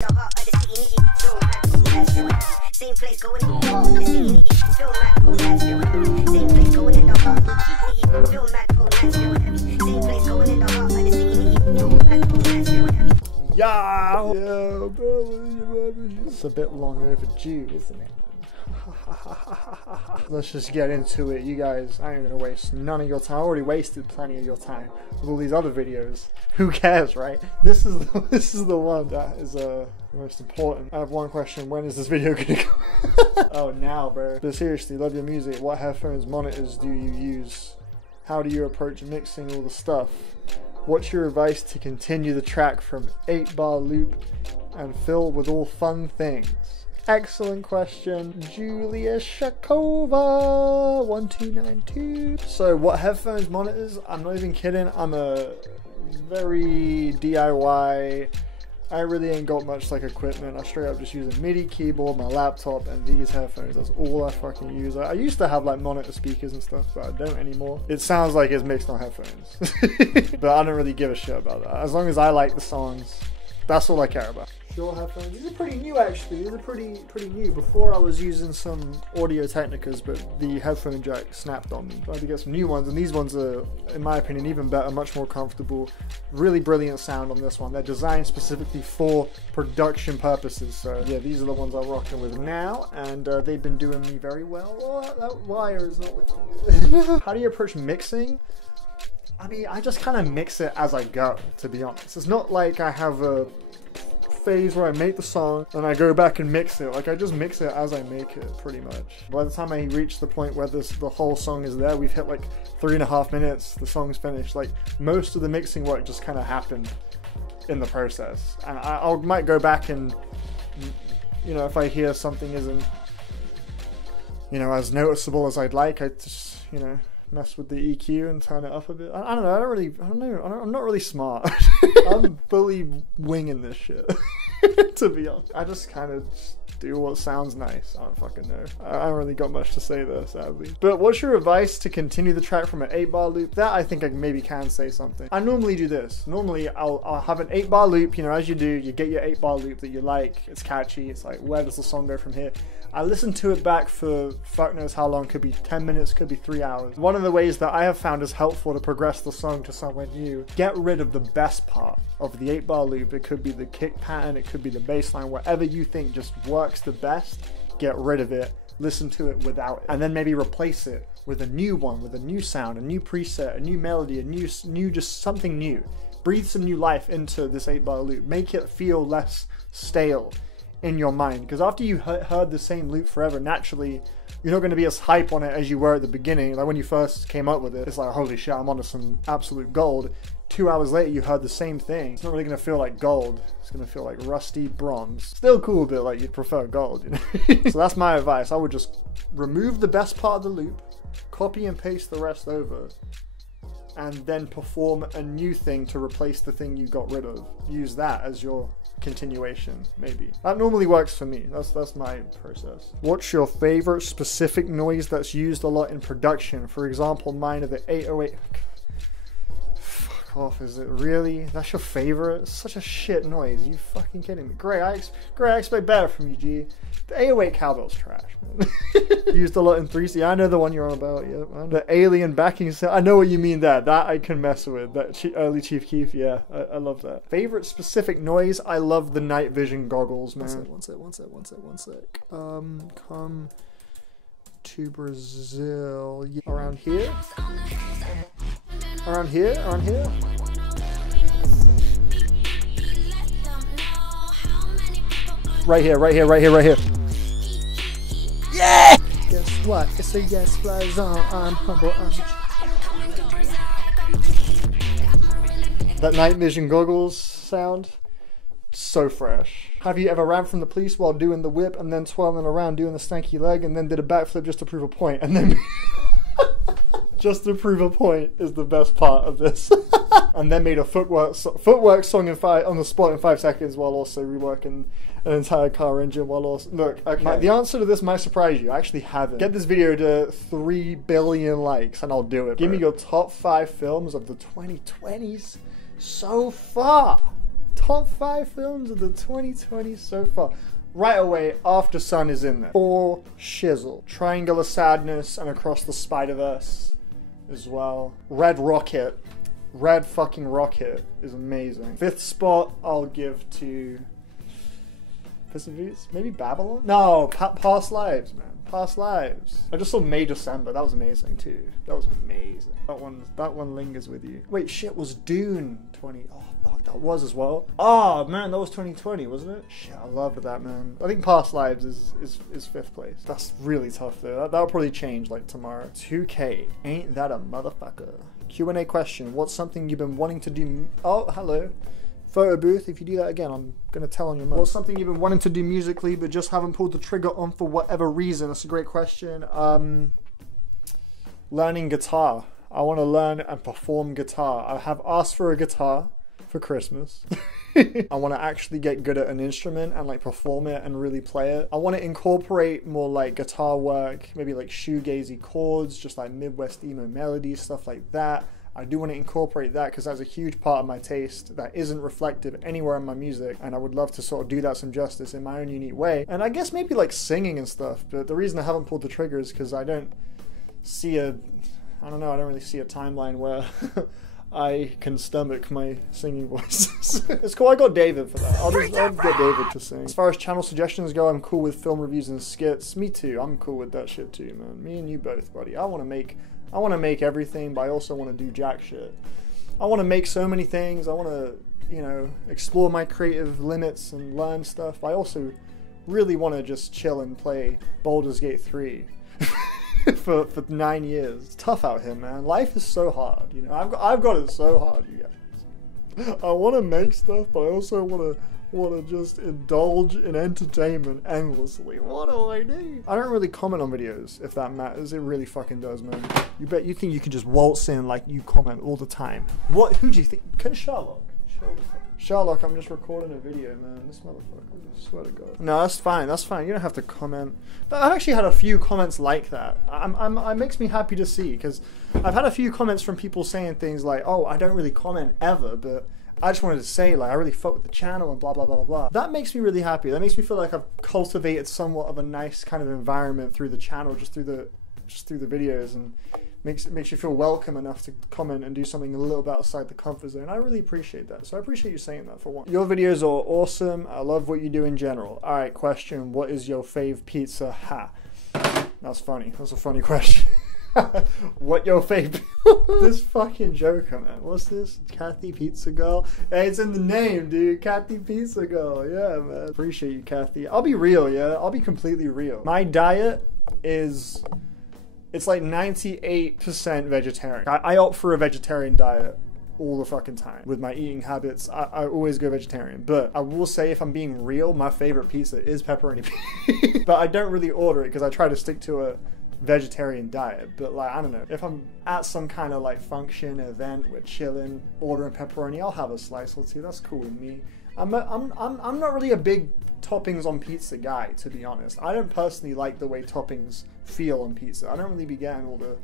Same place going in the heart of the city. Feel like cold nights feel heavy. Same place going in the heart of the city. Feel like cold nights feel heavy. Same place going in the heart of the city. Feel like cold nights feel heavy. Yeah, bro. It's a bit long overdue, isn't it? Let's just get into it. You guys, I ain't gonna waste none of your time. I already wasted plenty of your time with all these other videos. Who cares, right? This is the one that is the most important. I have one question: when is this video gonna go? Oh, now, bro. But seriously, love your music. What headphones, monitors do you use? How do you approach mixing all the stuff? What's your advice to continue the track from 8-bar loop and fill with all fun things? Excellent question, Julia Shakova 1292. So what headphones, monitors? I'm not even kidding. I'm a very DIY. I really ain't got much like equipment. I straight up just use a MIDI keyboard, my laptop, and these headphones. That's all I fucking use. I used to have like monitor speakers and stuff, but I don't anymore. It sounds like it's mixed on headphones. But I don't really give a shit about that. As long as I like the songs, that's all I care about. Shure headphones. These are pretty new actually. These are pretty new. Before I was using some Audio Technicas, but the headphone jack snapped on me. So I had to get some new ones, and these ones are, in my opinion, even better, much more comfortable. Really brilliant sound on this one. They're designed specifically for production purposes. So yeah, these are the ones I'm rocking with now, and they've been doing me very well. Oh, that wire is not with me. How do you approach mixing? I mean, I just kind of mix it as I go, to be honest. It's not like I have a phase where I make the song and I go back and mix it. Like, I just mix it as I make it, pretty much. By the time I reach the point where the whole song is there, we've hit like 3.5 minutes, the song's finished. Like, most of the mixing work just kind of happened in the process. And I might go back and, you know, if I hear something isn't, you know, as noticeable as I'd like, I just, you know, mess with the EQ and turn it up a bit. I don't know. I'm not really smart. I'm fully winging this shit, to be honest. I just kind of do what sounds nice. I don't fucking know. I don't really got much to say there, sadly. But what's your advice to continue the track from an 8-bar loop? That I think I maybe can say something. I normally do this. Normally I'll have an 8-bar loop, you know, as you do, you get your 8-bar loop that you like. It's catchy. It's like, where does the song go from here? I listen to it back for fuck knows how long. Could be 10 minutes, could be 3 hours. One of the ways that I have found is helpful to progress the song to somewhere new, get rid of the best part of the 8-bar loop. It could be the kick pattern, it could be the bass line, whatever you think just works the best, get rid of it, listen to it without it, and then maybe replace it with a new one, with a new sound, a new preset, a new melody, a new just something new. Breathe some new life into this 8-bar loop. Make it feel less stale in your mind, because after you heard the same loop forever, naturally you're not going to be as hype on it as you were at the beginning. Like when you first came up with it, it's like, holy shit, I'm onto some absolute gold. 2 hours later you heard the same thing. It's not really going to feel like gold. It's going to feel like rusty bronze. Still cool, but like you'd prefer gold, you know. So that's my advice. I would just remove the best part of the loop, copy and paste the rest over, and then perform a new thing to replace the thing you got rid of. Use that as your continuation, maybe. That normally works for me. That's my process. What's your favorite specific noise that's used a lot in production? For example, mine are the 808. Fuck off, is it really? That's your favorite? It's such a shit noise. Are you fucking kidding me? Great, I expect better from you, G. The 808 cowbell's trash, man. Used a lot in 3C. I know the one you're on about, yeah, man. The alien backing sound. I know what you mean there. That I can mess with. That early Chief Keef, yeah. I love that. Favorite specific noise? I love the night vision goggles, man. One sec. Come to Brazil. Yeah. Around here? Around here? Right here. Yeah! Guess what? It's a yes fly zone. I'm humble. That night vision goggles sound, so fresh. Have you ever ran from the police while doing the whip and then twirling around doing the stanky leg and then did a backflip just to prove a point? And then just to prove a point is the best part of this. And then made a footwork song on the spot in 5 seconds while also reworking an entire car engine while also... Look, okay. The answer to this might surprise you. I actually haven't. Get this video to 3 billion likes and I'll do it. Give me your top 5 films of the 2020s so far. Top 5 films of the 2020 so far. Right away, After Sun is in there. For shizzle. Triangle of Sadness and Across the Spider-Verse as well. Red Rocket. Red fucking Rocket is amazing. 5th spot, I'll give to... Maybe Babylon? No, Past Lives, man. Past Lives. I just saw May December. That was amazing too. That was amazing. That one lingers with you. Wait, shit, was Dune 20? Oh, fuck, that was as well. Oh, man, that was 2020, wasn't it? Shit, I loved that, man. I think Past Lives is 5th place. That's really tough, though. That'll probably change, like, tomorrow. 2K. Ain't that a motherfucker? Q&A question. What's something you've been wanting to do? Oh, hello. Photo booth. If you do that again, I'm going to tell on your mouth. What's something you've been wanting to do musically, but just haven't pulled the trigger on for whatever reason? That's a great question. Learning guitar. I want to learn and perform guitar. I have asked for a guitar for Christmas. I want to actually get good at an instrument and like perform it and really play it. I want to incorporate more like guitar work, maybe like shoegazy chords, just like Midwest emo melodies, stuff like that. I do want to incorporate that because that's a huge part of my taste that isn't reflective anywhere in my music, and I would love to sort of do that some justice in my own unique way. And I guess maybe like singing and stuff, but the reason I haven't pulled the trigger is because I don't really see a timeline where I can stomach my singing voices. It's cool, I got David for that. I'll get David to sing. As far as channel suggestions go, I'm cool with film reviews and skits. Me too, I'm cool with that shit too, man. Me and you both, buddy. I want to make everything, but I also want to do jack shit. I want to make so many things. I want to, you know, explore my creative limits and learn stuff. I also really want to just chill and play Baldur's Gate 3 for 9 years. It's tough out here, man. Life is so hard, you know. I've got it so hard, you guys. I want to make stuff, but I also want to just indulge in entertainment endlessly. What do I do? I don't really comment on videos, if that matters. It really fucking does, man. You think you can just waltz in like you comment all the time. What? Who do you think? Can Sherlock? Sherlock, I'm just recording a video, man. This motherfucker, I swear to God. No, that's fine. That's fine. You don't have to comment. But I've actually had a few comments like that. It makes me happy to see, because I've had a few comments from people saying things like, oh, I don't really comment ever, but I just wanted to say, like, I really fuck with the channel and blah, blah, blah, blah, blah. That makes me really happy. That makes me feel like I've cultivated somewhat of a nice kind of environment through the channel, just through the videos, and makes you feel welcome enough to comment and do something a little bit outside the comfort zone. I really appreciate that. So I appreciate you saying that, for one. Your videos are awesome. I love what you do in general. All right, question. What is your fave pizza? Ha. That's funny. That's a funny question. What your fave? This fucking joker, man. What's this? Kathy Pizza Girl? Hey, it's in the name, dude. Kathy Pizza Girl. Yeah, man. Appreciate you, Kathy. I'll be real, yeah? I'll be completely real. My diet is... It's like 98% vegetarian. I opt for a vegetarian diet all the fucking time. With my eating habits, I always go vegetarian. But I will say, if I'm being real, my favorite pizza is pepperoni pizza. But I don't really order it because I try to stick to a vegetarian diet. But like, I don't know, if I'm at some kind of like function, event, we're chilling, ordering pepperoni, I'll have a slice or two. That's cool with me. I'm not really a big toppings on pizza guy, to be honest. I don't personally like the way toppings feel on pizza. I don't really be getting all the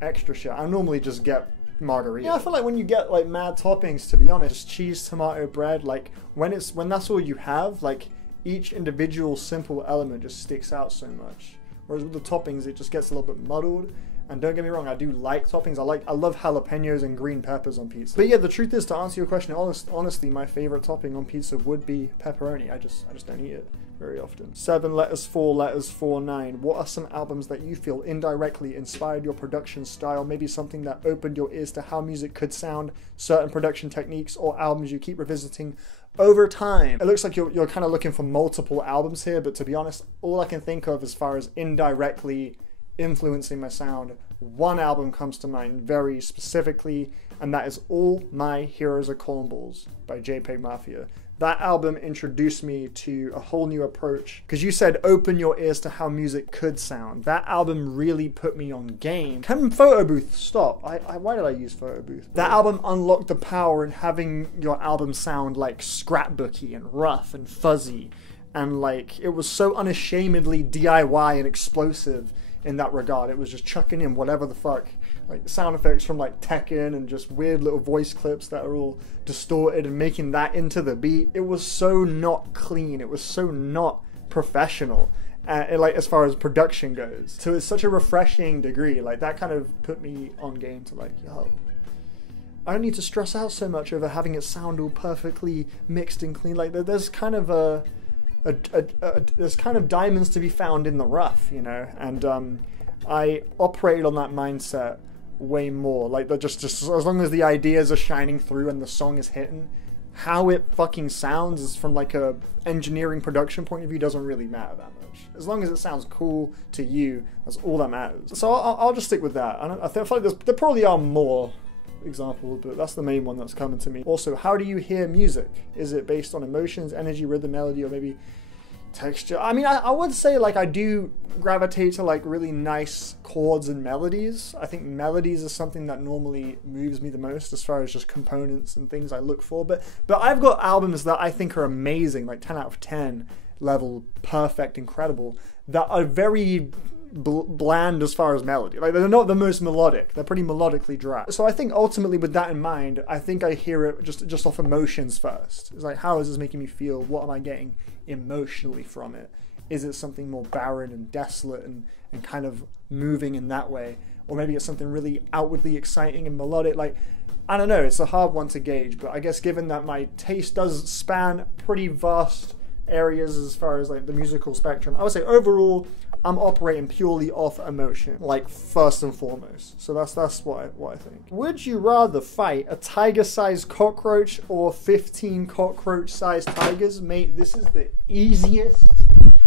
extra shit. I normally just get margarita. Yeah, I feel like when you get like mad toppings, to be honest, cheese, tomato, bread, like when that's all you have, like each individual simple element just sticks out so much. Whereas with the toppings, it just gets a little bit muddled. And don't get me wrong, I do like toppings. I love jalapenos and green peppers on pizza. But yeah, the truth is, to answer your question, honestly, my favorite topping on pizza would be pepperoni. I just don't eat it very often. 7 letters 4 letters 4 9. What are some albums that you feel indirectly inspired your production style? Maybe something that opened your ears to how music could sound, certain production techniques, or albums you keep revisiting over time. It looks like you're kind of looking for multiple albums here, but to be honest, all I can think of as far as indirectly influencing my sound, one album comes to mind very specifically, and that is All My Heroes Are Cornballs by JPEG Mafia. That album introduced me to a whole new approach, because you said open your ears to how music could sound. That album really put me on game. Can Photo Booth stop? Why did I use Photo Booth? That album unlocked the power in having your album sound like scrapbooky and rough and fuzzy, and like it was so unashamedly DIY and explosive in that regard. It was just chucking in whatever the fuck, like sound effects from like Tekken and just weird little voice clips that are all distorted and making that into the beat. It was so not clean. It was so not professional. Like as far as production goes, to such a refreshing degree, like that kind of put me on game to like, yo, I don't need to stress out so much over having it sound all perfectly mixed and clean. Like there's kind of there's kind of diamonds to be found in the rough, you know. And I operated on that mindset way more. Like just as long as the ideas are shining through and the song is hitting, how it fucking sounds is from like a engineering production point of view doesn't really matter that much. As long as it sounds cool to you, that's all that matters. So I'll just stick with that. I feel like there probably are more examples, but that's the main one that's coming to me. Also, how do you hear music? Is it based on emotions, energy, rhythm, melody, or maybe texture? I mean, I would say like I do gravitate to like really nice chords and melodies. I think melodies is something that normally moves me the most as far as just components and things I look for. But I've got albums that I think are amazing, like 10 out of 10 level, perfect, incredible, that are very bland as far as melody. Like they're not the most melodic. They're pretty melodically dry. So I think ultimately with that in mind, I think I hear it just off emotions first. It's like, how is this making me feel? What am I getting emotionally from it? Is it something more barren and desolate and kind of moving in that way? Or maybe it's something really outwardly exciting and melodic. Like, I don't know, it's a hard one to gauge, but I guess given that my taste does span pretty vast areas as far as like the musical spectrum, I would say overall I'm operating purely off emotion, like first and foremost. So that's what I think. Would you rather fight a tiger-sized cockroach or 15 cockroach-sized tigers? Mate, this is the easiest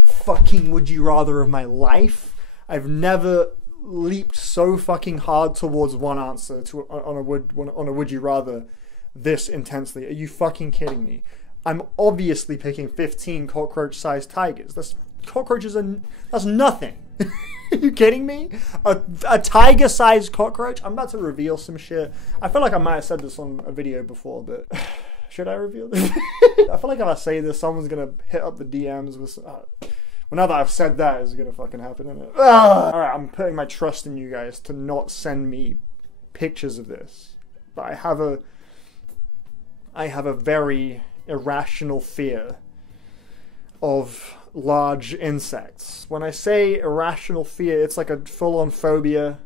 fucking would you rather of my life. I've never leaped so fucking hard towards one answer on a would you rather this intensely. Are you fucking kidding me? I'm obviously picking 15 cockroach-sized tigers. That's nothing. Are you kidding me? A tiger-sized cockroach? I'm about to reveal some shit. I feel like I might have said this on a video before, but should I reveal this? I feel like if I say this, someone's gonna hit up the DMs with. Well, now that I've said that, it's gonna fucking happen, isn't it? Alright, I'm putting my trust in you guys to not send me pictures of this. But I have a very irrational fear of large insects. When I say irrational fear, it's like a full-on phobia.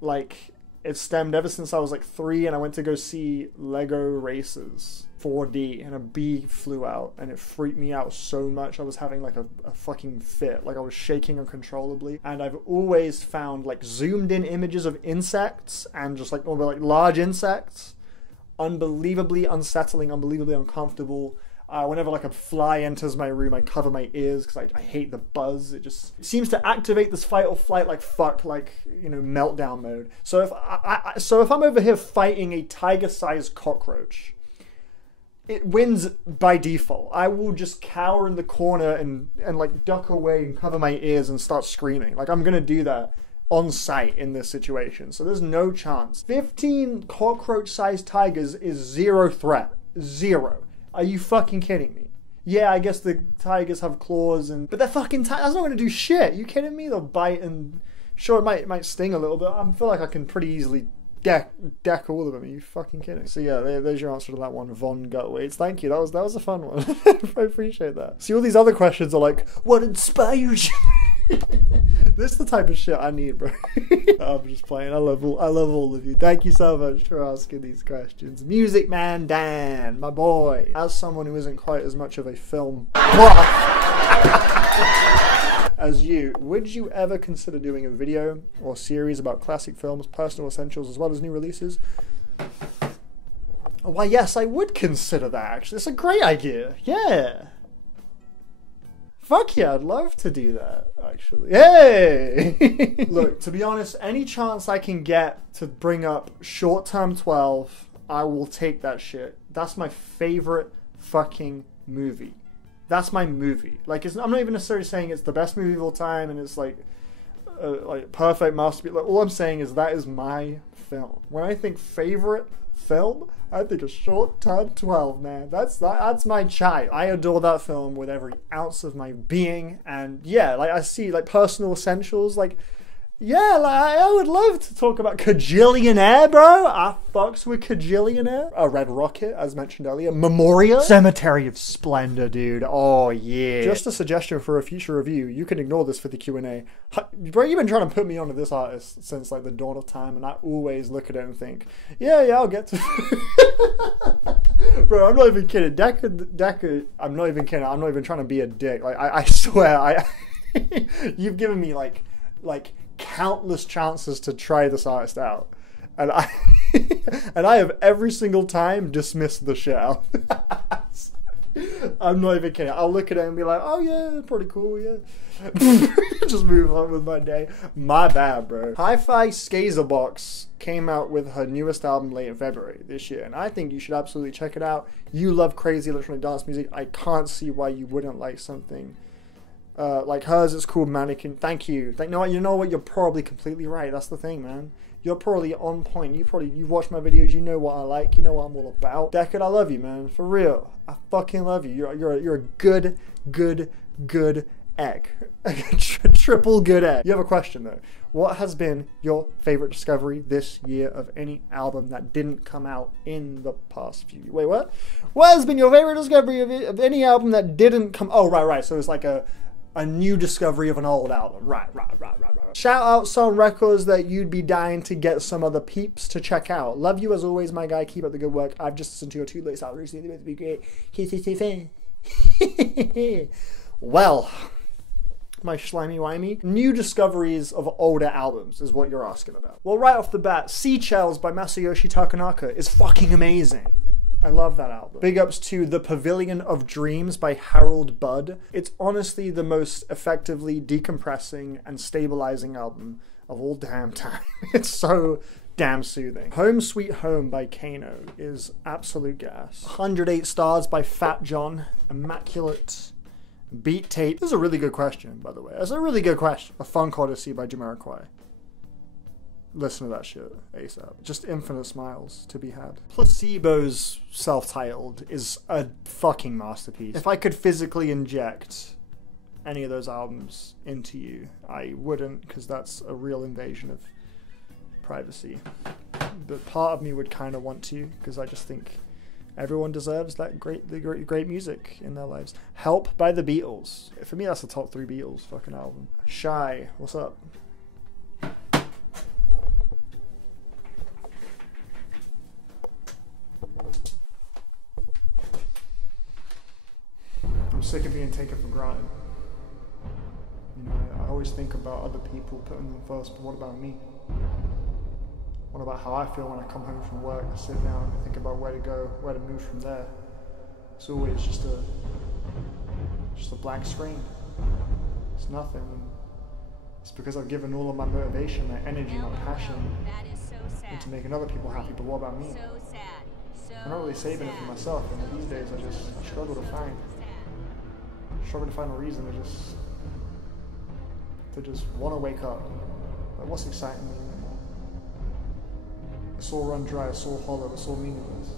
Like, it stemmed ever since I was like 3 and I went to go see Lego Racers 4D and a bee flew out and it freaked me out so much. I was having like a fucking fit. Like I was shaking uncontrollably. And I've always found like zoomed in images of insects and just like, large insects unbelievably unsettling, unbelievably uncomfortable. Whenever like a fly enters my room, I cover my ears because I hate the buzz. It seems to activate this fight or flight meltdown mode. So if I'm over here fighting a tiger-sized cockroach, it wins by default. I will just cower in the corner and like duck away and cover my ears and start screaming. Like I'm gonna do that on site in this situation. So there's no chance. 15 cockroach-sized tigers is zero threat. Zero. Are you fucking kidding me? Yeah, I guess the tigers have claws but they're fucking that's not gonna do shit. You kidding me? They'll bite and sure it might sting a little bit. I feel like I can pretty easily deck all of them. Are you fucking kidding? So yeah, there's your answer to that one, Von Gutwaits. Thank you. That was a fun one. I appreciate that. See, all these other questions are like, what inspires you? This is the type of shit I need, bro. I'm just playing. I love all of you. Thank you so much for asking these questions. Music Man Dan, my boy. As someone who isn't quite as much of a film buff as you, would you ever consider doing a video or series about classic films, personal essentials, as well as new releases? Why, yes, I would consider that, actually. It's a great idea. Yeah. Fuck yeah, I'd love to do that, actually. Hey! Look, to be honest, any chance I can get to bring up Short Term 12, I will take that shit. That's my favorite fucking movie. That's my movie. Like, I'm not even necessarily saying it's the best movie of all time and it's like perfect masterpiece. Like, all I'm saying is that is my film. When I think favorite film, I think of Short Term 12, man. That's my child. I adore that film with every ounce of my being. And yeah, like I see like personal essentials. Like Yeah, like, I would love to talk about Kajillionaire, bro. I fucks with Kajillionaire. Red Rocket, as mentioned earlier. Memoria. Cemetery of Splendor, dude. Oh, yeah. Just a suggestion for a future review. You can ignore this for the Q&A. Bro, you've been trying to put me onto this artist since, like, the dawn of time, and I always look at it and think, yeah, I'll get to Bro, I'm not even kidding. Decker, I'm not even kidding. I'm not even trying to be a dick. Like, I swear, you've given me, like countless chances to try this artist out, and I have every single time dismissed the shit out. I'm not even kidding. I'll look at it and be like, oh yeah, pretty cool, yeah. Just move on with my day. My bad, bro. Hi-Fi Skazerbox came out with her newest album late in February this year, and I think you should absolutely check it out. You love crazy electronic dance music. I can't see why you wouldn't like something like hers. It's called Mannequin. Thank you. You know what? You're probably completely right. That's the thing, man. You're probably on point. You've watched my videos. You know what I like. You know what I'm all about. Deckard, I love you, man. For real. I fucking love you. You're a good egg. Triple good egg. You have a question though. What has been your favorite discovery this year of any album that didn't come out in the past few years? Wait, what? What has been your favorite discovery of any album that didn't come? Oh, right. So it's like a new discovery of an old album. Right. Shout out some records that you'd be dying to get some other peeps to check out. Love you as always, my guy. Keep up the good work. I've just listened to your 2 latest albums recently. It's been great. Well, my slimy-wimey. New discoveries of older albums is what you're asking about. Well, right off the bat, Seashells by Masayoshi Takanaka is fucking amazing. I love that album. Big ups to The Pavilion of Dreams by Harold Budd. It's honestly the most effectively decompressing and stabilizing album of all damn time. It's so damn soothing. Home Sweet Home by Kano is absolute gas. 108 Stars by Fat John. Immaculate Beat Tape. This is a really good question, by the way. That's a really good question. A Funk Odyssey by Jamiroquai. Listen to that shit ASAP. Just infinite smiles to be had. Placebo's self-titled is a fucking masterpiece. If I could physically inject any of those albums into you, I wouldn't, because that's a real invasion of privacy. But part of me would kind of want to, because I just think everyone deserves that great music in their lives. Help by the Beatles. For me, that's the top 3 Beatles fucking album. Shy, what's up? I'm sick of being taken for granted. You know, I always think about other people, putting them first, but what about me? What about how I feel when I come home from work, I sit down and think about where to go, where to move from there? It's always just a blank screen. It's nothing. It's because I've given all of my motivation, my energy, my passion into making other people happy, but what about me? I'm not really saving it for myself, and these days I struggle to find a reason to just want to wake up. Like, what's exciting me anymore? It's all run dry, it's all hollow, it's all meaningless.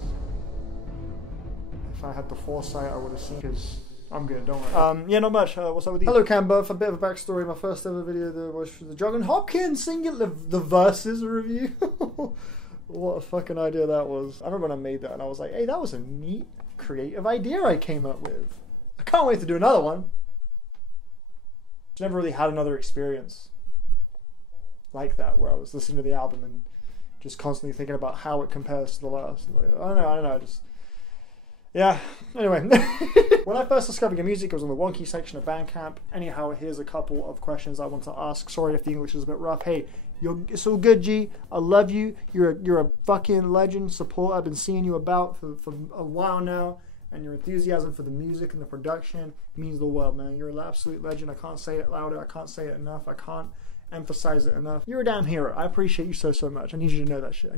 If I had the foresight, I would have seen, because I'm good, don't worry. Yeah, not much. What's up with you? Hello, Camber. For a bit of a backstory, my first ever video was for the Jog and Hopkins singing the Verses review. What a fucking idea that was. I remember when I made that and I was like, hey, that was a neat, creative idea I came up with. I can't wait to do another one. Never really had another experience like that where I was listening to the album and just constantly thinking about how it compares to the last. Like, I don't know, yeah, anyway. When I first discovered your music, it was on the wonky section of Bandcamp. Anyhow, here's a couple of questions I want to ask. Sorry if the English is a bit rough. Hey, it's all good, G. I love you. You're a fucking legend. Support. I've been seeing you about for a while now. And your enthusiasm for the music and the production means the world, man. You're an absolute legend. I can't say it louder. I can't say it enough. I can't emphasize it enough. You're a damn hero. I appreciate you so much. I need you to know that shit.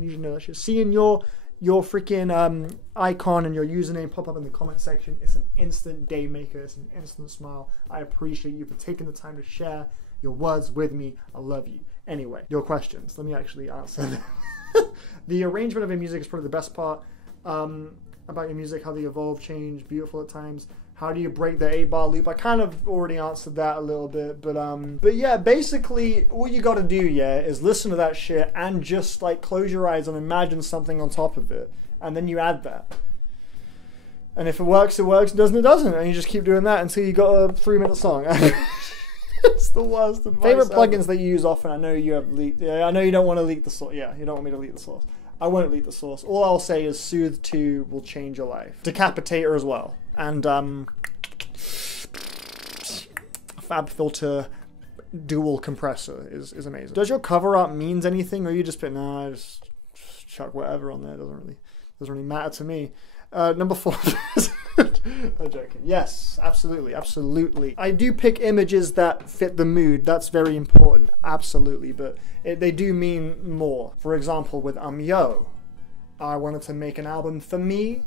Seeing your freaking icon and your username pop up in the comment section, it's an instant day maker. It's an instant smile. I appreciate you for taking the time to share your words with me. I love you. Anyway, your questions. Let me actually answer them. The arrangement of your music is probably the best part. About your music, how they evolve, change, beautiful at times. How do you break the 8-bar loop? I kind of already answered that a little bit, but yeah, basically all you gotta do, yeah, is listen to that shit and just like close your eyes and imagine something on top of it, and then you add that. And if it works, it works. Doesn't, it doesn't. And you just keep doing that until you got a 3-minute song. It's the worst advice. Favorite plugins that you use often? I know you have leaked. Yeah, I know you don't want to leak the source. Yeah, you don't want me to leak the source. I won't leak the source. All I'll say is Soothe 2 will change your life. Decapitator as well. And Fab Filter dual compressor is amazing. Does your cover art means anything, or you just put nah, just chuck whatever on there? Doesn't really matter to me. Number 4. I'm joking. Yes, absolutely, absolutely. I do pick images that fit the mood. That's very important, absolutely. But they do mean more. For example, with Yo, I wanted to make an album for me.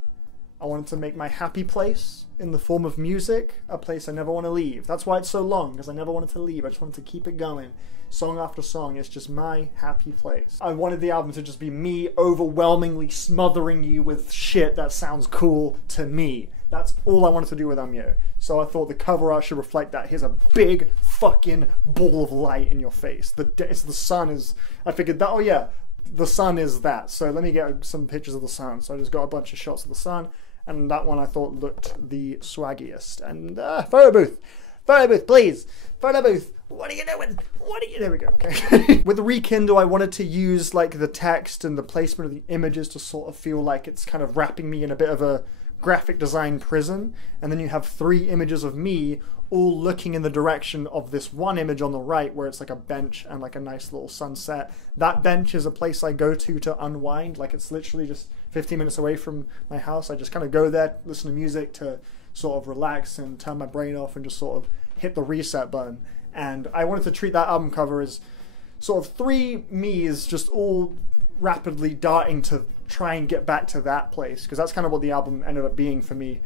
I wanted to make my happy place in the form of music, a place I never want to leave. That's why it's so long, because I never wanted to leave. I just wanted to keep it going. Song after song, it's just my happy place. I wanted the album to just be me overwhelmingly smothering you with shit that sounds cool to me. That's all I wanted to do with Yo. So I thought the cover art should reflect that. Here's a big fucking ball of light in your face. The sun is... I figured that, oh yeah, the sun is that. So let me get some pictures of the sun. So I just got a bunch of shots of the sun. And that one I thought looked the swaggiest. And photo booth, please, photo booth. What are you doing? There we go. Okay. With the Rekindle, I wanted to use like the text and the placement of the images to sort of feel like it's kind of wrapping me in a bit of a graphic design prison. And then you have 3 images of me all looking in the direction of this one image on the right, where it's like a bench and like a nice little sunset. That bench is a place I go to unwind. Like it's literally just 15 minutes away from my house. I just kind of go there, listen to music to sort of relax and turn my brain off and just sort of hit the reset button. And I wanted to treat that album cover as sort of 3 me's just all rapidly darting to try and get back to that place, because that's kind of what the album ended up being for me.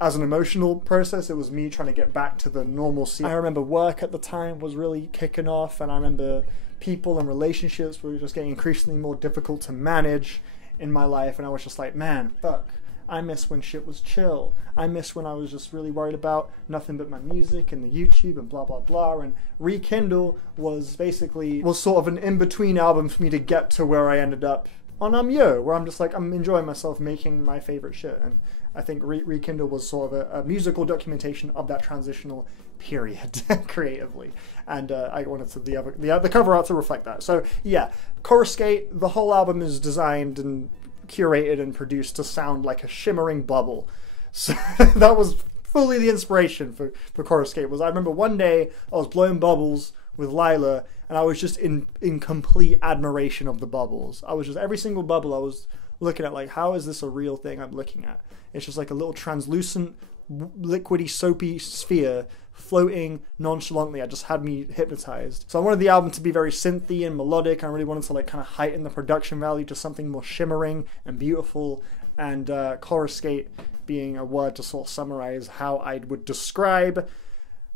As an emotional process, it was me trying to get back to the normalcy. I remember work at the time was really kicking off, and I remember people and relationships were just getting increasingly more difficult to manage in my life, and I was just like, man, fuck. I miss when shit was chill. I miss when I was just really worried about nothing but my music and the YouTube and blah, blah, blah. And Rekindle was sort of an in-between album for me to get to where I ended up on Yo, where I'm just like, I'm enjoying myself making my favorite shit. And I think Rekindle was sort of a musical documentation of that transitional period creatively. And I wanted to the cover art to reflect that. So yeah, Coruscate, the whole album is designed and curated and produced to sound like a shimmering bubble. So that was fully the inspiration for Coruscate. I remember one day I was blowing bubbles with Lila, and I was just in complete admiration of the bubbles. I was just, every single bubble I was looking at like, how is this a real thing I'm looking at? It's just like a little translucent, liquidy, soapy sphere floating nonchalantly. It just had me hypnotized. So I wanted the album to be very synthy and melodic. I really wanted to like kind of heighten the production value to something more shimmering and beautiful. And coruscate being a word to sort of summarize how I would describe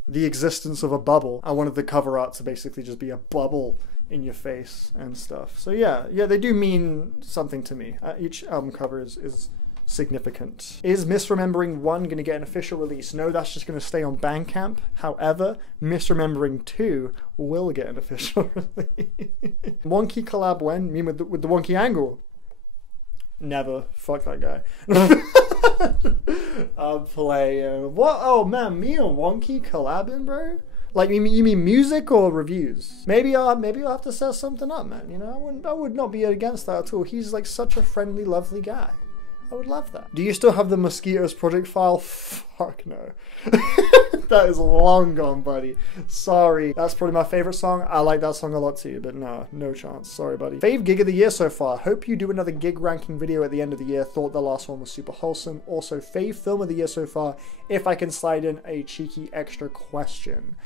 the existence of a bubble. I wanted the cover art to basically just be a bubble in your face and stuff. So yeah, they do mean something to me. Each album cover is significant. Is Misremembering 1 going to get an official release? No, that's just going to stay on Bandcamp. However, Misremembering 2 will get an official release. Wonky collab when? You mean with the Wonky Angle? Never. Fuck that guy. I'll play. What? Oh man, me and Wonky collabing, bro? Like you mean music or reviews? Maybe I'll have to set something up, man. You know, I would not be against that at all. He's like such a friendly, lovely guy. I would love that. Do you still have the Mosquitoes project file? Fuck no. That is long gone, buddy. Sorry. That's probably my favorite song. I like that song a lot too, but no chance. Sorry, buddy. Fave gig of the year so far. Hope you do another gig ranking video at the end of the year. Thought the last one was super wholesome. Also, fave film of the year so far, if I can slide in a cheeky extra question.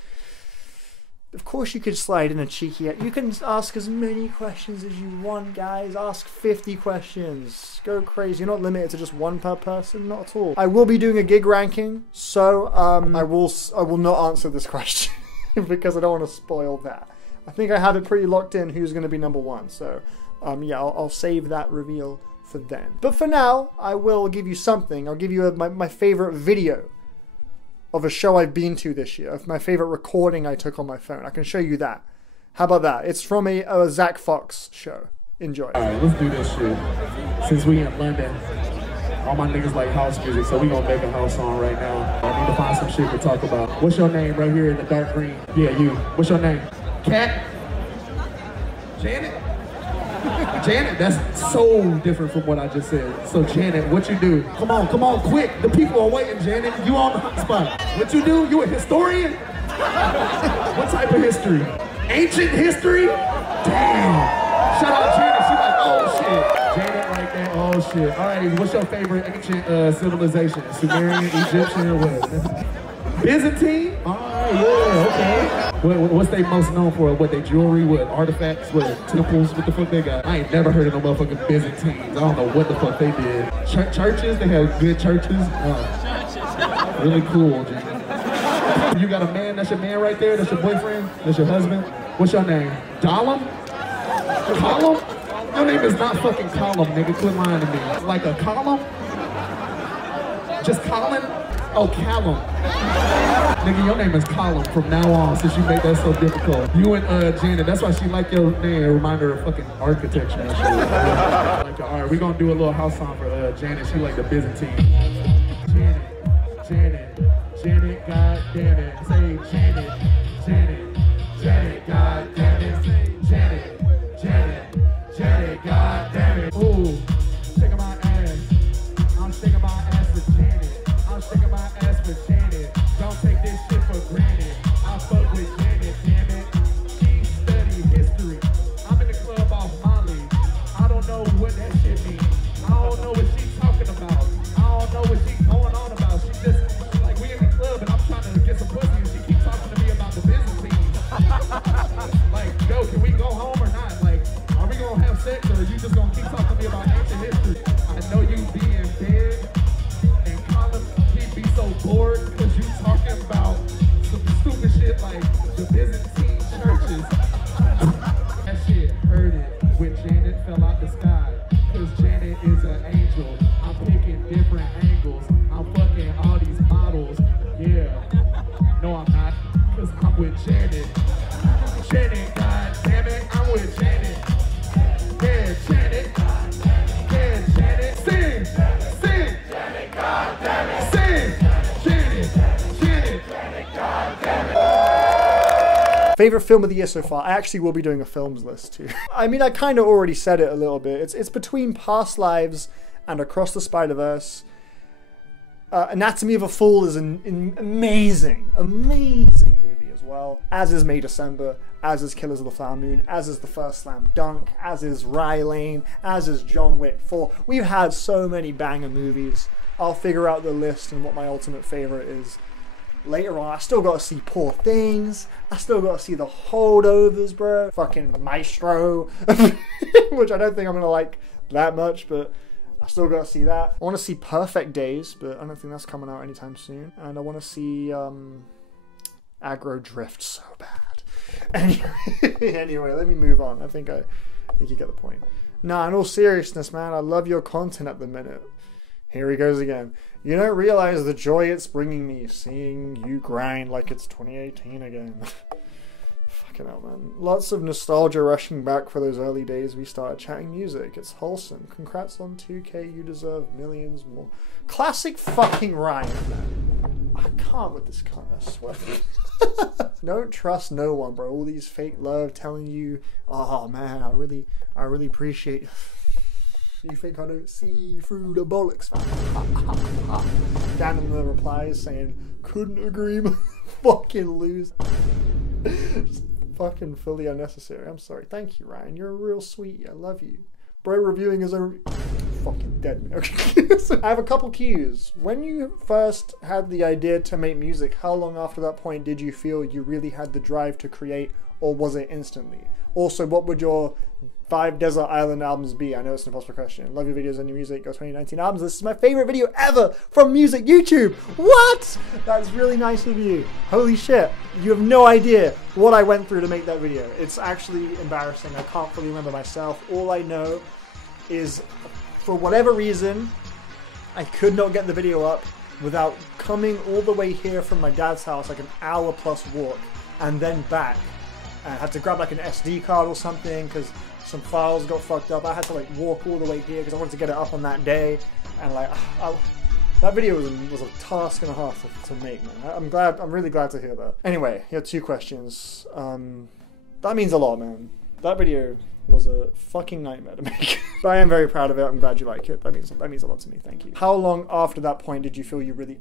Of course you could slide in a cheeky... You can ask as many questions as you want, guys. Ask 50 questions. Go crazy. You're not limited to just one per person. Not at all. I will be doing a gig ranking, so I will not answer this question because I don't want to spoil that. I think I have it pretty locked in who's going to be number 1. So, yeah, I'll save that reveal for then. But for now, I will give you something. I'll give you my favorite video of a show I've been to this year, of my favorite recording I took on my phone. I can show you that. How about that? It's from a Zach Fox show. Enjoy. Alright, let's do this shit. Since we in London, all my niggas like house music, so we gonna make a house song right now. I need to find some shit to talk about. What's your name right here in the dark green? Yeah, you. What's your name? Cat? Janet? Janet, that's so different from what I just said. So Janet, what you do? Come on, quick. The people are waiting, Janet. You on the hot spot. What you do? You a historian? What type of history? Ancient history? Damn. Shout out Janet. She's like, oh shit. Janet right there, oh shit. All right, what's your favorite ancient civilization? Sumerian, Egyptian, or what? Byzantine? All right, yeah, okay. What's they most known for? What they jewelry? What artifacts? What temples? What the fuck they got? I ain't never heard of no motherfucking Byzantines. I don't know what the fuck they did. Churches? They have good churches? Really cool, Janet. You got a man? That's your man right there? That's your boyfriend? That's your husband? What's your name? Gollum? Column? Your name is not fucking Column, nigga. Quit lying to me. Like a column? Just Colin? Oh, Callum. Nigga, your name is Colin from now on, since you made that so difficult. You and Janet, that's why she like your name. It remind her of fucking architecture and shit. Like, all right, we're gonna do a little house song for Janet. She like the Byzantine. Janet, God damn it. Say Janet, God damn it. Janet, God damn it. Ooh, shaking my ass. I'm shaking my ass for Janet. I'm shaking my ass for Janet. Don't take this shit for granted. I fuck with Janet, damn it. She study history. I'm in the club off Molly. I don't know what that shit means. I don't know what she's talking about. I don't know what she's going on about. She just, like, we in the club and I'm trying to get some pussy and she keeps talking to me about the Byzantines. Like, yo, can we go home or not? Like, are we gonna have sex or are you just gonna keep talking to me about ancient history? I know you be in bed and Colin, he'd be so bored because you talking about some stupid shit like the Byzantine churches. That shit hurt it when Janet fell out the sky. Cause Janet is an angel. I'm picking different angles. I'm fucking all these models. Yeah. No, I'm not. Cause I'm with Janet. Janet, God damn it, I'm with Janet. Yeah, Janet. Yeah, Janet. Sing. Janet, God damn it. Sing. Janet, God damn it. Favorite film of the year so far? I actually will be doing a films list too. I mean, I kind of already said it a little bit. It's between Past Lives and Across the Spider-Verse. Anatomy of a Fall is an amazing movie as well. As is May December, as is Killers of the Flower Moon, as is the first Slam Dunk, as is Rye Lane, as is John Wick 4. We've had so many banger movies. I'll figure out the list and what my ultimate favorite is later on. I still gotta see Poor Things. I still gotta see The Holdovers, bro. Fucking Maestro, which I don't think I'm gonna like that much, but I still gotta see that. I want to see Perfect Days, but I don't think that's coming out anytime soon. And I want to see Aggro Drift so bad. Anyway, let me move on. I think you get the point. Nah, in all seriousness, man, I love your content at the minute. Here he goes again. You don't realize the joy it's bringing me, seeing you grind like it's 2018 again. Fucking hell, man. Lots of nostalgia rushing back for those early days we started chatting music. It's wholesome. Congrats on 2K, you deserve millions more. Classic fucking Ryan, man. I can't with this cunt, I swear. Don't trust no one, bro. All these fake love telling you, oh man, I really appreciate you. You think I don't see through the bollocks, fam? Down in the replies saying, couldn't agree more. Fucking lose. Just fucking fully unnecessary. I'm sorry. Thank you, Ryan. You're a real sweetie. I love you. Bro reviewing his own... Fucking dead me. Okay. So I have a couple cues. When you first had the idea to make music, how long after that point did you feel you really had the drive to create, or was it instantly? Also, what would your 5 Desert Island albums be? I know it's an impossible question. Love your videos and your music. Go 2019 albums. This is my favorite video ever from music YouTube. What? That's really nice of you. Holy shit. You have no idea what I went through to make that video. It's actually embarrassing. I can't fully remember myself. All I know is, for whatever reason, I could not get the video up without coming all the way here from my dad's house, like an hour plus walk, and then back. And I had to grab like an SD card or something because some files got fucked up. I had to like walk all the way here because I wanted to get it up on that day. And like, that video was a task and a half to make, man. I'm really glad to hear that. Anyway, you had 2 questions. That means a lot, man. That video was a fucking nightmare to make. But I am very proud of it. I'm glad you like it. That means a lot to me. Thank you. How long after that point did you feel you really...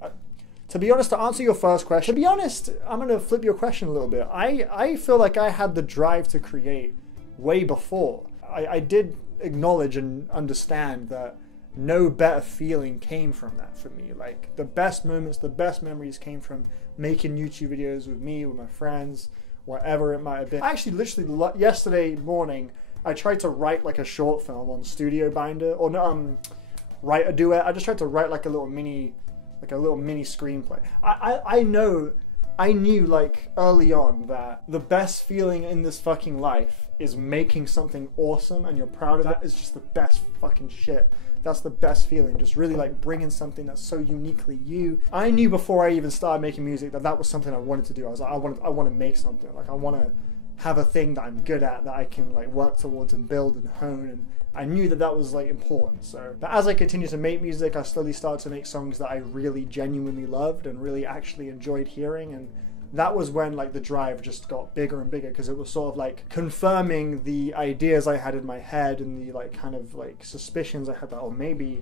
to be honest, to answer your first question, to be honest, I'm going to flip your question a little bit. I feel like I had the drive to create way before. I did acknowledge and understand that no better feeling came from that for me. Like, the best moments, the best memories came from making YouTube videos with me, with my friends, whatever it might have been. I actually literally, yesterday morning, I tried to write like a short film on Studio Binder, or no, write a duet. I just tried to write like a little mini screenplay. I knew like early on that the best feeling in this fucking life is making something awesome and you're proud of it. Is just the best fucking shit. That's the best feeling, just really like bringing something that's so uniquely you. I knew before I even started making music that was something I wanted to do. I was like, I want to make something. Like, I want to have a thing that I'm good at, that I can like work towards and build and hone, and I knew that was like important. So, but as I continued to make music, I slowly started to make songs that I really genuinely loved and really actually enjoyed hearing, and that was when like the drive just got bigger and bigger, because it was sort of like confirming the ideas I had in my head and the like kind of like suspicions I had that, oh, maybe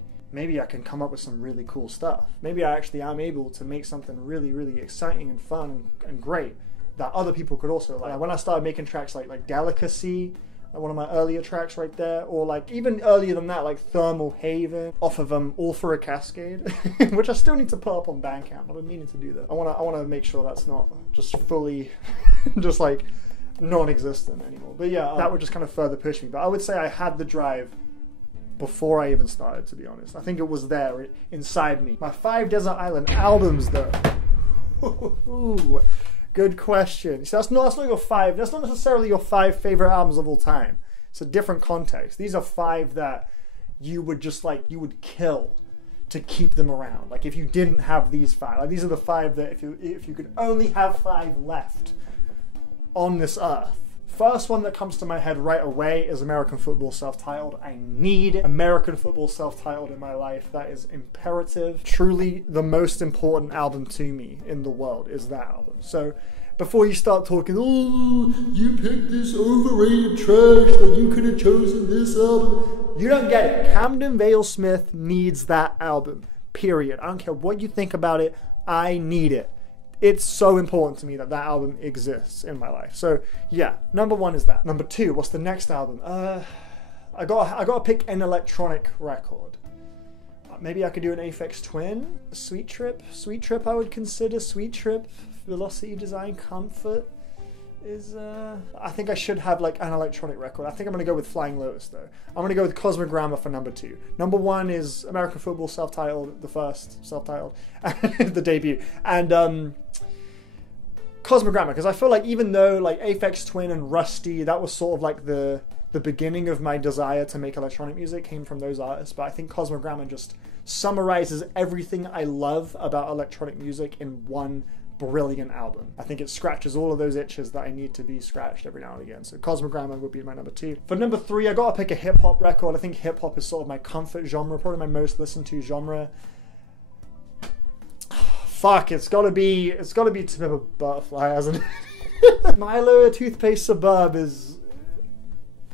I can come up with some really cool stuff. Maybe I actually am able to make something really, really exciting and fun and great that other people could also like. When I started making tracks like Delicacy, one of my earlier tracks right there, or like even earlier than that, like Thermal Haven off of All for a Cascade, which I still need to put up on Bandcamp. I've been meaning to do that. I want to make sure that's not just fully just like non-existent anymore. But yeah, that would just kind of further push me. But I would say I had the drive before I even started, to be honest. I think it was there inside me. My 5 Desert Island albums though. Ooh. Good question. So that's not your 5. That's not necessarily your 5 favorite albums of all time. It's a different context. These are 5 that you would just like, you would kill to keep them around. Like if you didn't have these 5, like these are the 5 that if you could only have 5 left on this earth. First one that comes to my head right away is American Football Self-Titled. I need American Football Self-Titled in my life. That is imperative. Truly the most important album to me in the world is that album. So before you start talking, oh, you picked this overrated trash, that you could have chosen this album. You don't get it. Camden vale-smith needs that album, period. I don't care what you think about it. I need it. It's so important to me that that album exists in my life. So yeah, number 1 is that. Number 2, what's the next album? I gotta pick an electronic record. Maybe I could do an Aphex Twin, Sweet Trip. Sweet Trip I would consider. Sweet Trip, Velocity Design Comfort is, I think I should have like an electronic record. I think I'm gonna go with Flying Lotus though. I'm gonna go with Cosmogramma for number 2. Number 1 is American Football Self-Titled, the first self-titled, the debut, and Cosmogramma, because I feel like even though like Aphex Twin and Rusty, that was sort of like the beginning of my desire to make electronic music came from those artists, but I think Cosmogramma just summarizes everything I love about electronic music in one brilliant album. I think it scratches all of those itches that I need to be scratched every now and again. So Cosmogramma would be my number 2. For number 3, I gotta pick a hip-hop record. I think hip-hop is sort of my comfort genre, probably my most listened to genre. Fuck, it's gotta be To Pimp a Butterfly, hasn't it? Milo, a Toothpaste Suburb is...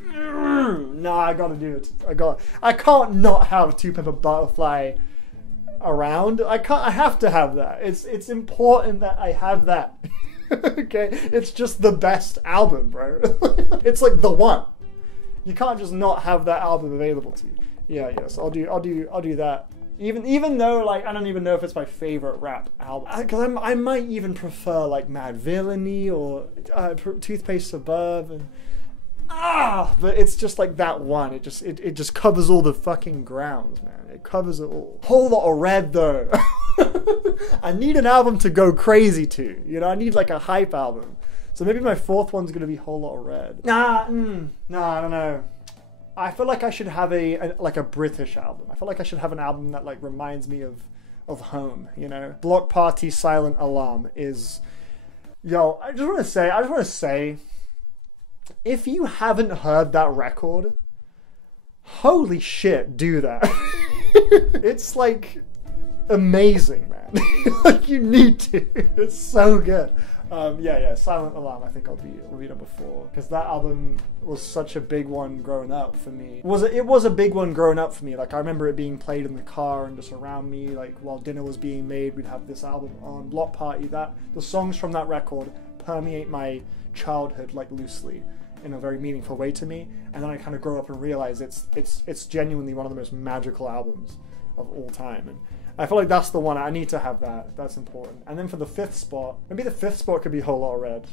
Nah, I gotta do it. I can't not have To Pimp a Butterfly around. I have to have that. It's important that I have that. Okay, it's just the best album, bro. It's like the one. You can't just not have that album available to you. Yeah, yes, I'll do that. Even though like I don't even know if it's my favorite rap album, because I might even prefer like Mad Villainy or Toothpaste Suburb and. But it's just like that one. It just covers all the fucking grounds, man. It covers it all. Whole Lot of Red though. I need an album to go crazy to. You know, I need like a hype album. So maybe my 4th one's gonna be Whole Lot of Red. Nah, I don't know. I feel like I should have a British album. I feel like I should have an album that like reminds me of of home, you know? Block Party Silent Alarm is... Yo, I just want to say, if you haven't heard that record, holy shit, do that. It's like amazing, man. Like, you need to. It's so good. Yeah, Silent Alarm, I think I'll be number 4, because that album was such a big one growing up for me. It was a big one growing up for me. Like, I remember it being played in the car and just around me, like, while dinner was being made, we'd have this album on. Block Party, the songs from that record permeate my childhood, like, loosely, in a very meaningful way to me. And then I kind of grow up and realize it's genuinely one of the most magical albums of all time. And I feel like that's the one. I need to have that. That's important. And then for the 5th spot, maybe the 5th spot could be Whole Lotta Red.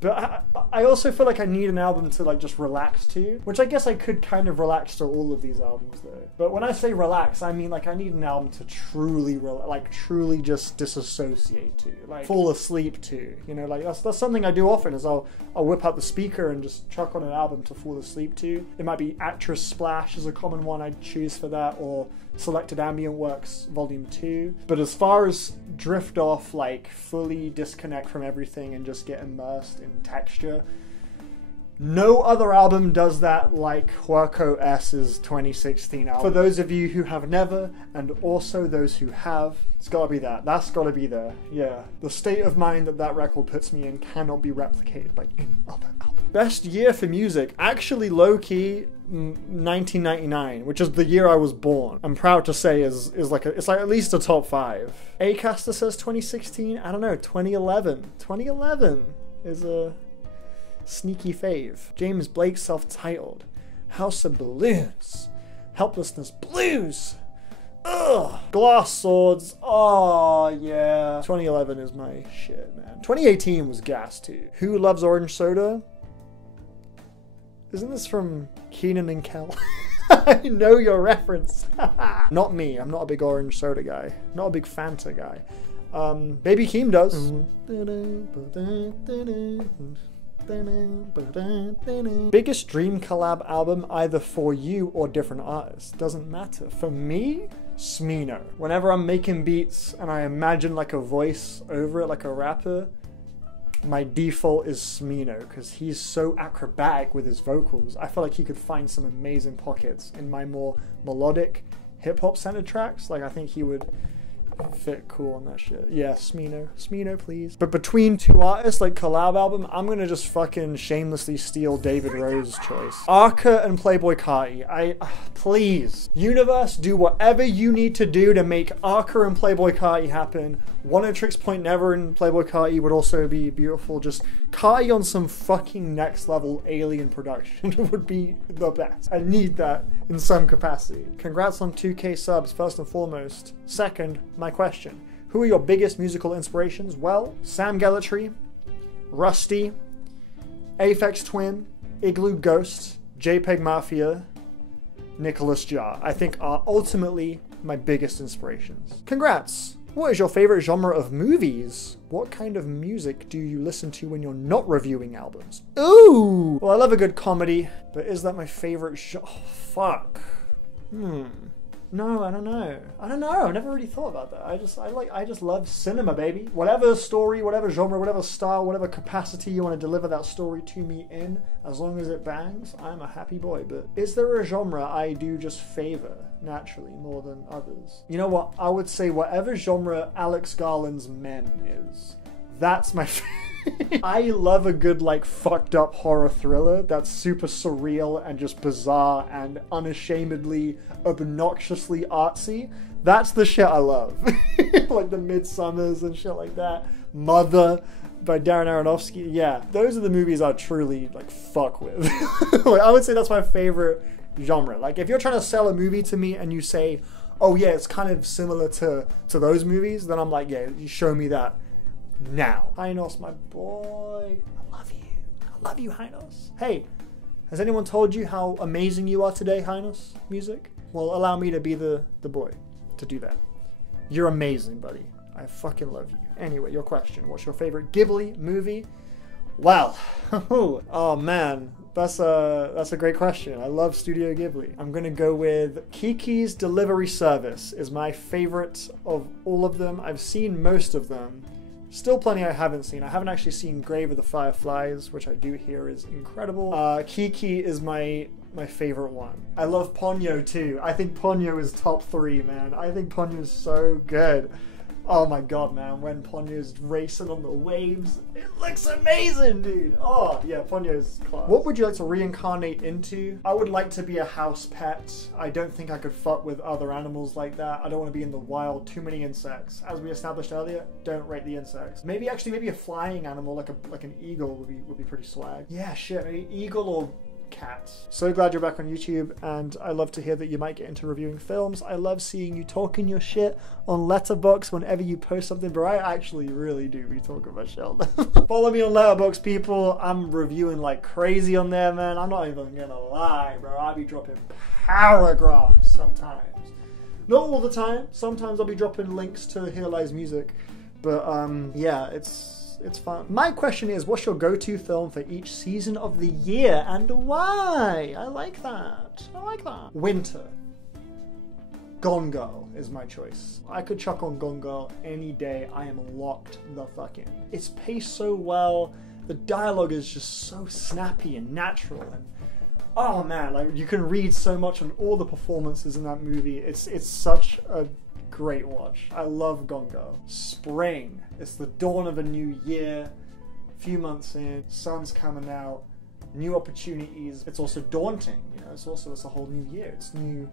But I also feel like I need an album to, like, just relax to, which I guess I could kind of relax to all of these albums though. But when I say relax, I mean, like, I need an album to truly truly just disassociate to, like, fall asleep to, you know? Like, that's something I do often, is I'll whip out the speaker and just chuck on an album to fall asleep to. It might be Actress Splash is a common one I'd choose for that, or Selected Ambient Works Volume 2. But as far as drift off, like, fully disconnect from everything and just get immersed in texture, no other album does that like Huerco S's 2016 album. For those of you who have never, and also those who have, it's gotta be that. That's gotta be there. Yeah. The state of mind that record puts me in cannot be replicated by any other album. Best year for music, actually low-key, 1999, which is the year I was born. I'm proud to say it's like at least a top 5. Acaster says 2016. I don't know. 2011. 2011 is a sneaky fave. James Blake, self-titled. House of Balloons. Helplessness Blues. Ugh. Glass Swords. Oh yeah. 2011 is my shit, man. 2018 was gas too. Who Loves Orange Soda? Isn't this from Keenan and Kel? I know your reference. Not me. I'm not a big orange soda guy. Not a big Fanta guy. Baby Keem does. Biggest dream collab album, either for you or different artists. Doesn't matter. For me, Smino. Whenever I'm making beats and I imagine like a voice over it, like a rapper, my default is Smino, because he's so acrobatic with his vocals. I feel like he could find some amazing pockets in my more melodic hip-hop centered tracks. Like, I think he would fit cool on that shit. Yeah, Smino, please. But between two artists, like collab album, I'm gonna just fucking shamelessly steal David Rose's choice. Arca and Playboi Carti. Please, universe, do whatever you need to do to make Arca and Playboi Carti happen. One-O-Trix Point Never and Playboi Carti would also be beautiful. Just Carti on some fucking next level alien production would be the best. I need that in some capacity. Congrats on 2K subs, first and foremost. Second, my question. Who are your biggest musical inspirations? Well, Sam Gellatree, Rusty, Aphex Twin, Igloo Ghost, JPEG Mafia, Nicholas Jar, I think are ultimately my biggest inspirations. Congrats! What is your favorite genre of movies? What kind of music do you listen to when you're not reviewing albums? Ooh! Well, I love a good comedy, but is that my favorite genre? Oh, fuck. No, I don't know. I've never really thought about that. I just love cinema, baby. Whatever story, whatever genre, whatever style, whatever capacity you want to deliver that story to me in, as long as it bangs, I'm a happy boy. But is there a genre I do just favor naturally more than others? You know what? I would say whatever genre Alex Garland's Men is, that's my favorite. I love a good, like, fucked up horror thriller that's super surreal and just bizarre and unashamedly, obnoxiously artsy. That's the shit I love. Like the Midsummers and shit like that. Mother by Darren Aronofsky. Yeah, those are the movies I truly, like, fuck with. Like, I would say that's my favorite genre. Like, if you're trying to sell a movie to me and you say, oh yeah, it's kind of similar to those movies, then I'm like, yeah, you show me that now. Hynos, my boy. I love you, Hynos. Hey, has anyone told you how amazing you are today, Hynos Music? Well, allow me to be the boy to do that. You're amazing, buddy. I fucking love you. Anyway, your question. What's your favorite Ghibli movie? Well, oh man, that's a great question. I love Studio Ghibli. I'm gonna go with Kiki's Delivery Service is my favorite of all of them. I've seen most of them. Still plenty I haven't seen. I haven't actually seen Grave of the Fireflies, which I do hear is incredible. Kiki is my favorite one. I love Ponyo too. I think Ponyo is top 3, man. I think Ponyo is so good. Oh my god, man, when Ponyo's racing on the waves, it looks amazing, dude. Oh, yeah, Ponyo's class. What would you like to reincarnate into? I would like to be a house pet. I don't think I could fuck with other animals like that. I don't want to be in the wild. Too many insects. As we established earlier, don't rate the insects. Maybe maybe a flying animal like an eagle would be pretty swag. Yeah, shit, maybe eagle or cats. So glad you're back on YouTube, and I love to hear that you might get into reviewing films. I love seeing you talking your shit on Letterboxd whenever you post something, bro. I actually really do be talking my shit. Follow me on Letterboxd, people. I'm reviewing like crazy on there, man. I'm not even gonna lie, bro. I be dropping paragraphs sometimes. Not all the time. Sometimes I'll be dropping links to Here Lies Music, but yeah, it's fun. My question is, what's your go-to film for each season of the year and why? I like that. I like that. Winter. Gone Girl is my choice. I could chuck on Gone Girl any day. I am locked the fuck in. It's paced so well. The dialogue is just so snappy and natural, and oh man, like you can read so much on all the performances in that movie. It's such a great watch. I love Gone Girl. Spring. It's the dawn of a new year. Few months in, sun's coming out, new opportunities. It's also daunting, you know. It's a whole new year. It's new.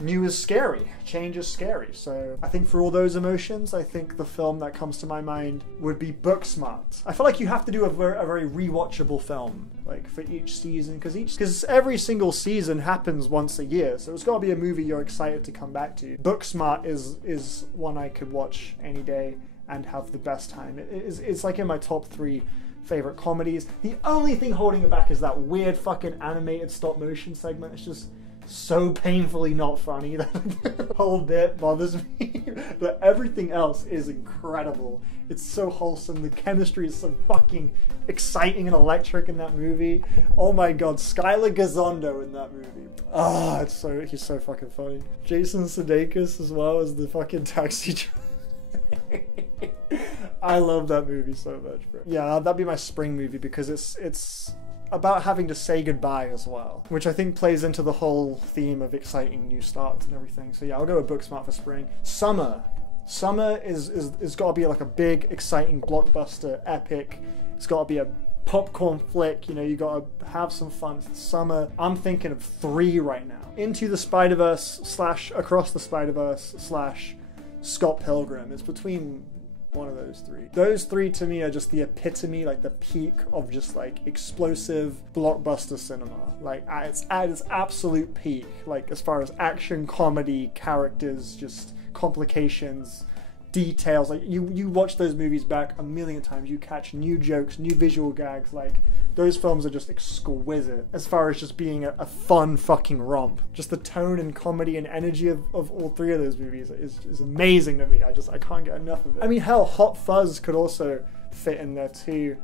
New is scary. Change is scary. So I think for all those emotions, I think the film that comes to my mind would be Booksmart. I feel like you have to do a very rewatchable film, like for each season, because every single season happens once a year. So it's got to be a movie you're excited to come back to. Booksmart is one I could watch any day and have the best time. It's like in my top 3 favorite comedies. The only thing holding it back is that weird fucking animated stop motion segment. It's just so painfully not funny that the whole bit bothers me. But everything else is incredible. It's so wholesome. The chemistry is so fucking exciting and electric in that movie. Oh my god, Skylar Gazondo in that movie. Ah, he's so fucking funny. Jason Sudeikis as well as the fucking taxi driver. I love that movie so much, bro. Yeah, that'd be my spring movie because it's about having to say goodbye as well, which I think plays into the whole theme of exciting new starts and everything. So yeah, I'll go with Booksmart for spring. Summer is got to be like a big, exciting blockbuster, epic. It's got to be a popcorn flick. You know, you got to have some fun. It's summer. I'm thinking of 3 right now: Into the Spider-Verse / Across the Spider-Verse / Scott Pilgrim. It's between one of those 3. Those 3 to me are just the epitome, like the peak of just like explosive blockbuster cinema. Like it's at its absolute peak, like as far as action, comedy, characters, just complications, details. Like you watch those movies back a million times, you catch new jokes, new visual gags. Like those films are just exquisite as far as just being a fun fucking romp. Just the tone and comedy and energy of all 3 of those movies is amazing to me. I can't get enough of it. I mean, hell, Hot Fuzz could also fit in there too.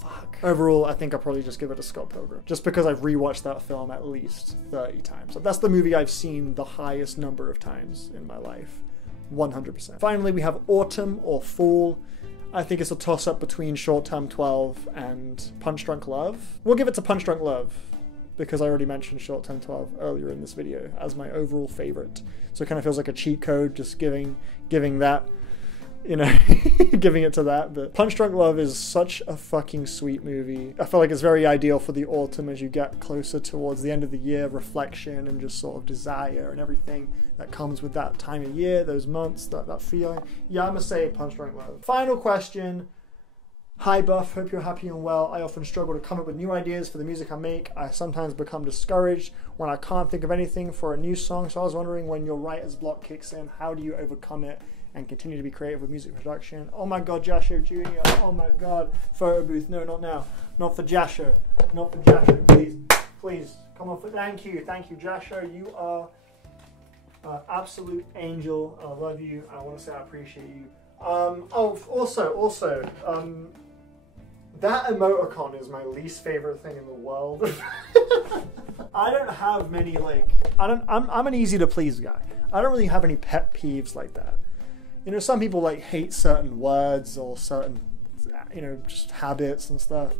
Fuck. Overall, I think I'll probably just give it to Scott Pilgrim, just because I've rewatched that film at least 30 times. So that's the movie I've seen the highest number of times in my life. 100%. Finally, we have Autumn or Fall. I think it's a toss-up between Short Term 12 and Punch Drunk Love. We'll give it to Punch Drunk Love because I already mentioned Short Term 12 earlier in this video as my overall favorite. So it kind of feels like a cheat code, just giving that, you know, giving it to that. But Punch Drunk Love is such a fucking sweet movie. I feel like it's very ideal for the autumn as you get closer towards the end of the year, reflection and just sort of desire and everything that comes with that time of year, those months, that feeling. Yeah, I'm gonna say Punch Drunk Love. Final question. Hi Buff, hope you're happy and well. I often struggle to come up with new ideas for the music I make. I sometimes become discouraged when I can't think of anything for a new song, so I was wondering, when your writer's block kicks in, how do you overcome it and continue to be creative with music production? Oh my god, Jasho Jr. Oh my god. Photo booth. No, not now. Not for Jasho. Not for Jasho. Please. Come on. Thank you, Jasho. You are an absolute angel. I love you. I want to say I appreciate you. Also, That emoticon is my least favorite thing in the world. I don't have many, like, I'm an easy to please guy. I don't really have any pet peeves like that. You know, some people like hate certain words or certain, you know, just habits and stuff.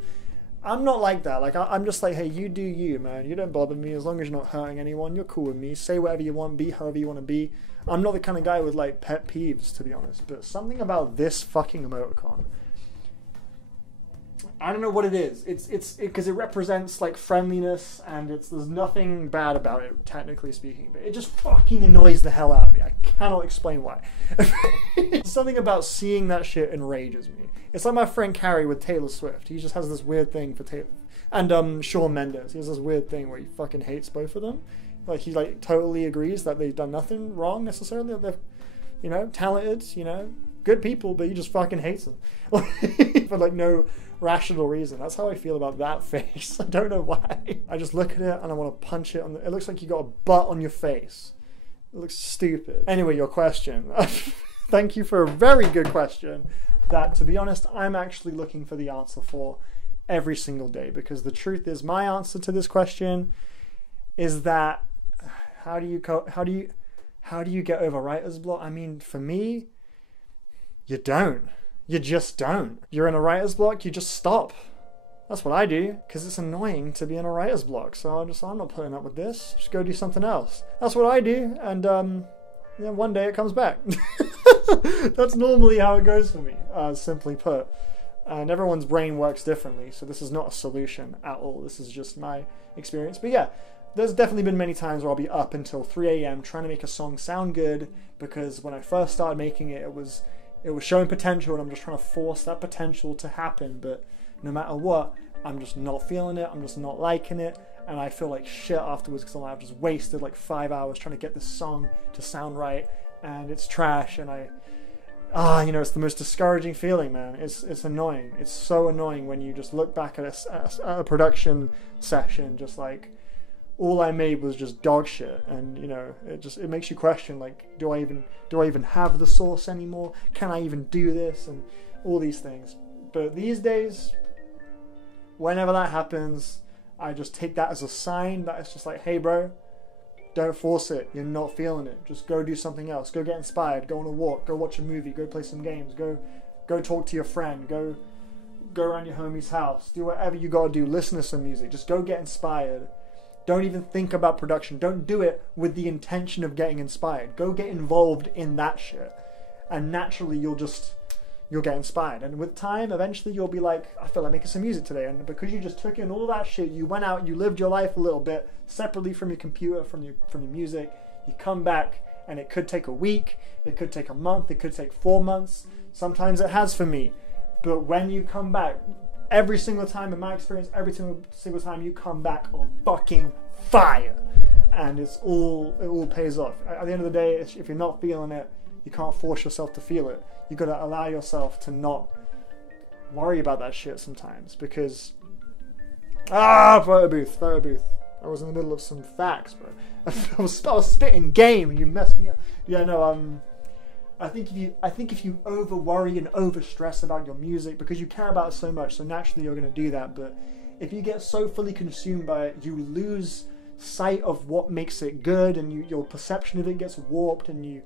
I'm not like that. Like, I'm just like, hey, you do you, man. You don't bother me as long as you're not hurting anyone. You're cool with me. Say whatever you want, be however you want to be. I'm not the kind of guy with, like, pet peeves, to be honest. But something about this fucking emoticon, I don't know what it is. It's because it represents, like, friendliness, and there's nothing bad about it, technically speaking. But it just fucking annoys the hell out of me. I cannot explain why. Something about seeing that shit enrages me. It's like my friend Carrie with Taylor Swift. He just has this weird thing for Taylor. And Shawn Mendes. He has this weird thing where he fucking hates both of them. Like, he, like, totally agrees that they've done nothing wrong, necessarily. They're, you know, talented, you know, good people, but he just fucking hates them. For, like, no rational reason. That's how I feel about that face. I don't know why. I just look at it and I want to punch it on the... It looks like you got a butt on your face. It looks stupid. Anyway, your question. Thank you for a very good question that, to be honest, I'm actually looking for the answer for every single day, because the truth is, my answer to this question is that how do you get over writer's block? I mean, for me, you don't. You just don't. You're in a writer's block, you just stop. That's what I do, because it's annoying to be in a writer's block. So I'm not putting up with this. Just go do something else. That's what I do, and yeah, one day it comes back. That's normally how it goes for me, simply put. And everyone's brain works differently, so this is not a solution at all. This is just my experience. But yeah, there's definitely been many times where I'll be up until 3 a.m. trying to make a song sound good, because when I first started making it, it was showing potential, and I'm just trying to force that potential to happen. But no matter what, I'm just not feeling it, I'm just not liking it, and I feel like shit afterwards, because I've just wasted like 5 hours trying to get this song to sound right, and it's trash, and you know, it's the most discouraging feeling, man. It's annoying. It's so annoying when you just look back at a production session, just like, all I made was just dog shit, and you know, it makes you question, like, do I even have the source anymore? Can I even do this? And all these things. But these days, whenever that happens, I just take that as a sign that it's just like, hey bro, don't force it. You're not feeling it. Just go do something else. Go get inspired. Go on a walk. Go watch a movie. Go play some games. Go talk to your friend. Go around your homie's house. Do whatever you gotta do. Listen to some music. Just go get inspired. Don't even think about production. Don't do it with the intention of getting inspired. Go get involved in that shit. And naturally you'll get inspired. And with time, eventually you'll be like, I feel like making some music today. And because you just took in all that shit, you went out, you lived your life a little bit separately from your computer, from your music. You come back, and it could take a week, it could take a month, it could take 4 months. Sometimes it has for me. But when you come back, every single time, in my experience, every single time you come back on fucking fire. And it all pays off. At the end of the day, if you're not feeling it, you can't force yourself to feel it. You gotta allow yourself to not worry about that shit sometimes, because photo booth. I was in the middle of some facts, bro. I was spitting game, and you messed me up. Yeah, no. I think if you over worry and over stress about your music, because you care about it so much, so naturally you're gonna do that. But if you get so fully consumed by it, you lose sight of what makes it good, and your perception of it gets warped, and you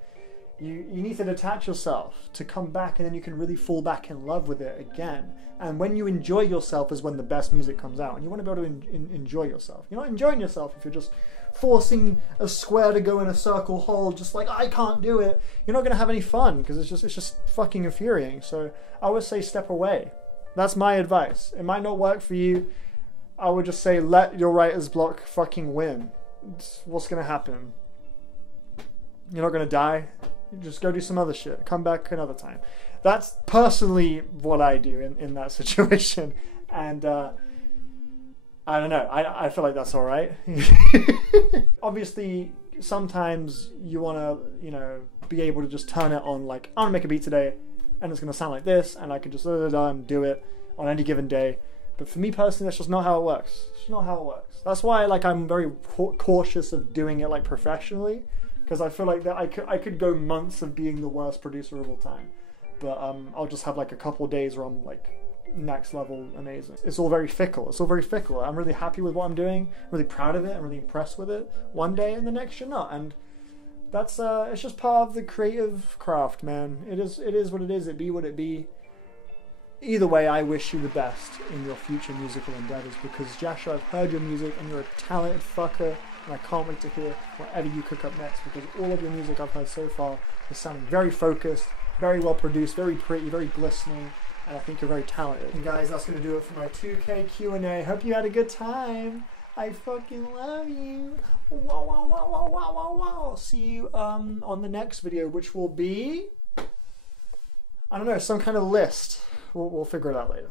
need to detach yourself to come back, and then you can really fall back in love with it again. And when you enjoy yourself is when the best music comes out, and you want to be able to enjoy yourself. You're not enjoying yourself if you're just forcing a square to go in a circle hole, just like, I can't do it. You're not going to have any fun, because it's just fucking infuriating. So I would say step away. That's my advice. It might not work for you. I would just say let your writer's block fucking win. It's what's going to happen. You're not going to die. Just go do some other shit. Come back another time. That's personally what I do in that situation. And I don't know. I feel like that's all right. Obviously, sometimes you want to, you know, be able to just turn it on, like, I want to make a beat today, and it's going to sound like this, and I can just and do it on any given day. But for me personally, that's just not how it works. It's not how it works. That's why, like, I'm very cautious of doing it, like, professionally. Because I feel like that I could go months of being the worst producer of all time, but I'll just have like a couple of days where I'm like next level amazing. It's all very fickle. It's all very fickle. I'm really happy with what I'm doing. I'm really proud of it. I'm really impressed with it. One day and the next you're not. And that's it's just part of the creative craft, man. It is what it is. It be what it be. Either way, I wish you the best in your future musical endeavors, because Jasha, I've heard your music and you're a talented fucker, and I can't wait to hear whatever you cook up next, because all of your music I've heard so far is sounding very focused, very well produced, very pretty, very glistening, and I think you're very talented. And guys, that's going to do it for my 2K Q&A. Hope you had a good time. I fucking love you. Wow, wow, wow, wow, wow, wow, wow. See you on the next video, which will be, I don't know, some kind of list. We'll figure it out later.